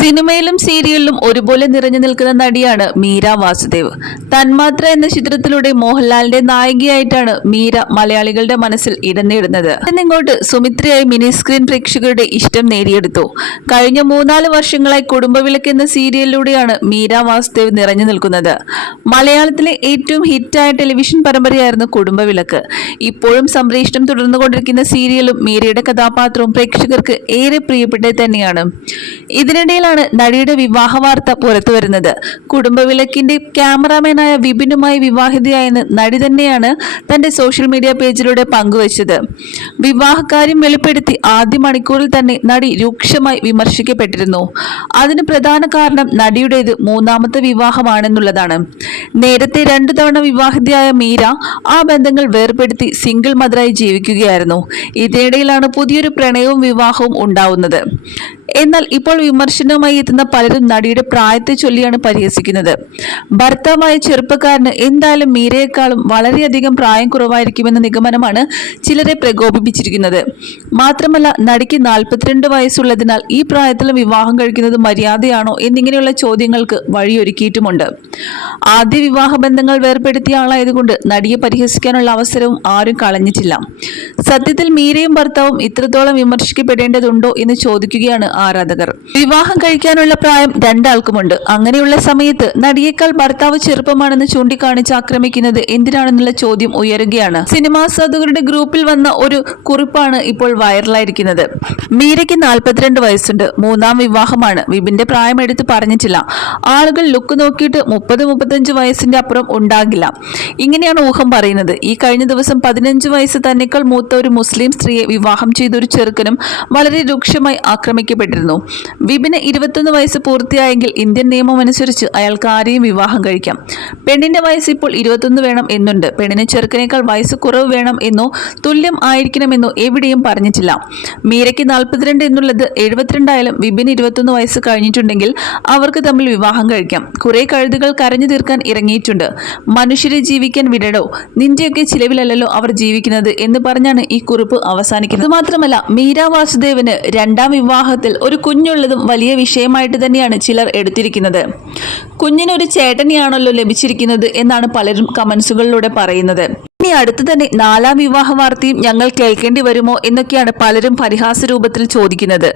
സിനിമയിലും സീരിയലിലും ഒരുപോലെ നിറഞ്ഞു നിൽക്കുന്ന നടിയാണ് മീര വാസുദേവ്. തന്മാത്ര എന്ന ചിത്രത്തിലൂടെ മോഹൻലാലിന്റെ നായികയായിട്ടാണ് മീര മലയാളികളുടെ മനസ്സിൽ ഇടം നേടുന്നത്. ഇന്നിങ്ങോട്ട് സുമിത്രയായി മിനി സ്ക്രീൻ പ്രേക്ഷകരുടെ ഇഷ്ടം നേടിയെടുത്തു. കഴിഞ്ഞ മൂന്നാൽ വർഷങ്ങളായി കുടുംബവിളക്ക് എന്ന സീരിയലിലൂടെയാണ് മീര വാസുദേവ് നിറഞ്ഞു നിൽക്കുന്നത്. മലയാളത്തിലെ ഏറ്റവും ഹിറ്റായ ടെലിവിഷൻ പരമ്പരയായിരുന്നു കുടുംബവിളക്ക് ഇപ്പോഴും സംപ്രേഷണം തുടർന്നുകൊണ്ടിരിക്കുന്ന സീരിയലും മീരയുടെ കഥാപാത്രവും പ്രേക്ഷകർക്ക് ഏറെ പ്രിയപ്പെട്ടത് തന്നെയാണ്. ഇതിനിടയിലാണ് നടിയുടെ വിവാഹ വാർത്ത പുറത്തു വരുന്നത് കുടുംബവിളക്കിന്റെ ക്യാമറാമാനായ വിപിനുമായി വിവാഹിതയായെന്ന് നടി തന്നെയാണ് തന്റെ സോഷ്യൽ മീഡിയ പേജിലൂടെ പങ്കുവച്ചത്. വിവാഹകാര്യം വെളിപ്പെടുത്തി ആദ്യ മണിക്കൂറിൽ തന്നെ നടി രൂക്ഷമായി വിമർശിക്കപ്പെട്ടിരുന്നു. അതിന് പ്രധാന കാരണം നടിയുടേത് മൂന്നാമത്തെ വിവാഹമാണെന്നുള്ളതാണ്. നേരത്തെ രണ്ടു തവണ വിവാഹിതയായ മീര ആ ബന്ധങ്ങൾ വേർപെടുത്തി സിംഗിൾ മദറായി ജീവിക്കുകയായിരുന്നു. ഇതിനിടയിലാണ് പുതിയൊരു പ്രണയവും വിവാഹവും ഉണ്ടാവുന്നത്. എന്നാൽ ഇപ്പോൾ വിമർശനവുമായി എത്തുന്ന പലരും നടിയുടെ പ്രായത്തെ ചൊല്ലിയാണ് പരിഹസിക്കുന്നത്. ഭർത്താവായ ചെറുപ്പക്കാരന് എന്തായാലും മീരയെക്കാളും വളരെയധികം പ്രായം കുറവായിരിക്കുമെന്ന നിഗമനമാണ് ചിലരെ പ്രകോപിപ്പിച്ചിരിക്കുന്നത്. മാത്രമല്ല നടിക്ക് നാൽപ്പത്തിരണ്ട് വയസ്സുള്ളതിനാൽ ഈ പ്രായത്തിലും വിവാഹം കഴിക്കുന്നത് മര്യാദയാണോ എന്നിങ്ങനെയുള്ള ചോദ്യങ്ങൾക്ക് വഴിയൊരുക്കിയിട്ടുമുണ്ട്. ആദ്യ വിവാഹ ബന്ധങ്ങൾ വേർപെടുത്തിയ ആളായതുകൊണ്ട് നടിയെ പരിഹസിക്കാനുള്ള അവസരവും ആരും കളഞ്ഞിട്ടില്ല. സത്യത്തിൽ മീരയും ഭർത്താവും ഇത്രത്തോളം വിമർശിക്കപ്പെടേണ്ടതുണ്ടോ എന്ന് ചോദിക്കുകയാണ് ആരാധകർ. വിവാഹം കഴിക്കാനുള്ള പ്രായം രണ്ടാൾക്കുമുണ്ട്. അങ്ങനെയുള്ള സമയത്ത് നടിയേക്കാൾ ഭർത്താവ് ചെറുപ്പമാണെന്ന് ചൂണ്ടിക്കാണിച്ച് ആക്രമിക്കുന്നത് എന്തിനാണെന്നുള്ള ചോദ്യം ഉയരുകയാണ്. സിനിമാസാധകരുടെ ഗ്രൂപ്പിൽ വന്ന ഒരു കുറിപ്പാണ് ഇപ്പോൾ വൈറലായിരിക്കുന്നത്. മീരയ്ക്ക് നാൽപ്പത്തിരണ്ട് വയസ്സുണ്ട്. മൂന്നാം വിവാഹമാണ്. വിപിന്റെ പ്രായം എടുത്ത് പറഞ്ഞിട്ടില്ല. ആളുകൾ ലുക്ക് നോക്കിയിട്ട് മുപ്പത് മുപ്പത്തഞ്ച് വയസ്സിന്റെ അപ്പുറം ഉണ്ടാകില്ല. ഇങ്ങനെയാണ് ഊഹം പറയുന്നത്. ഈ കഴിഞ്ഞ ദിവസം പതിനഞ്ച് വയസ്സ് തന്നെക്കാൾ മൂത്ത ഒരു മുസ്ലിം സ്ത്രീയെ വിവാഹം ചെയ്ത ഒരു ചെറുക്കനും വളരെ രൂക്ഷമായി ആക്രമിക്കപ്പെട്ടിരുന്നു വിപിന് ഇരുപത്തൊന്ന് വയസ്സ് പൂർത്തിയായെങ്കിൽ ഇന്ത്യൻ നിയമം അനുസരിച്ച് അയാൾക്ക് ആരെയും വിവാഹം കഴിക്കാം. പെണ്ണിന്റെ വയസ്സ് ഇപ്പോൾ ഇരുപത്തൊന്ന് വേണം എന്നുണ്ട്. പെണ്ണിന് ചെറുക്കനേക്കാൾ വയസ്സ് കുറവ് വേണം എന്നോ തുല്യം ആയിരിക്കണമെന്നോ എവിടെയും പറഞ്ഞിട്ടില്ല. മീരയ്ക്ക് നാൽപ്പത്തിരണ്ട് എന്നുള്ളത് എഴുപത്തിരണ്ടായാലും വിപിന് ഇരുപത്തൊന്ന് വയസ്സ് കഴിഞ്ഞിട്ടുണ്ടെങ്കിൽ അവർക്ക് തമ്മിൽ വിവാഹം കഴിക്കാം. കുറെ കഴുതുകൾ കരഞ്ഞു തീർക്കാൻ ഇറങ്ങിയിട്ടുണ്ട്. മനുഷ്യരെ ജീവിക്കാൻ വിടടോ. നിന്റെയൊക്കെ ചിലവിലല്ലല്ലോ അവർ ജീവിക്കുന്നത് എന്ന് പറഞ്ഞാണ് ഈ കുറിപ്പ് അവസാനിക്കുന്നത്. മാത്രമല്ല മീര വാസുദേവന് രണ്ടാം വിവാഹത്തിൽ ഒരു കുഞ്ഞുള്ളതും വലിയ വിഷയമായിട്ട് തന്നെയാണ് ചിലർ എടുത്തിരിക്കുന്നത്. കുഞ്ഞിനൊരു ചേട്ടനെയാണല്ലോ ലഭിച്ചിരിക്കുന്നത് എന്നാണ് പലരും കമന്റ്സുകളിലൂടെ പറയുന്നത്. ഇനി അടുത്ത് തന്നെ നാലാം വിവാഹ വാർത്തയും ഞങ്ങൾ കേൾക്കേണ്ടി വരുമോ എന്നൊക്കെയാണ് പലരും പരിഹാസ രൂപത്തിൽ ചോദിക്കുന്നത്.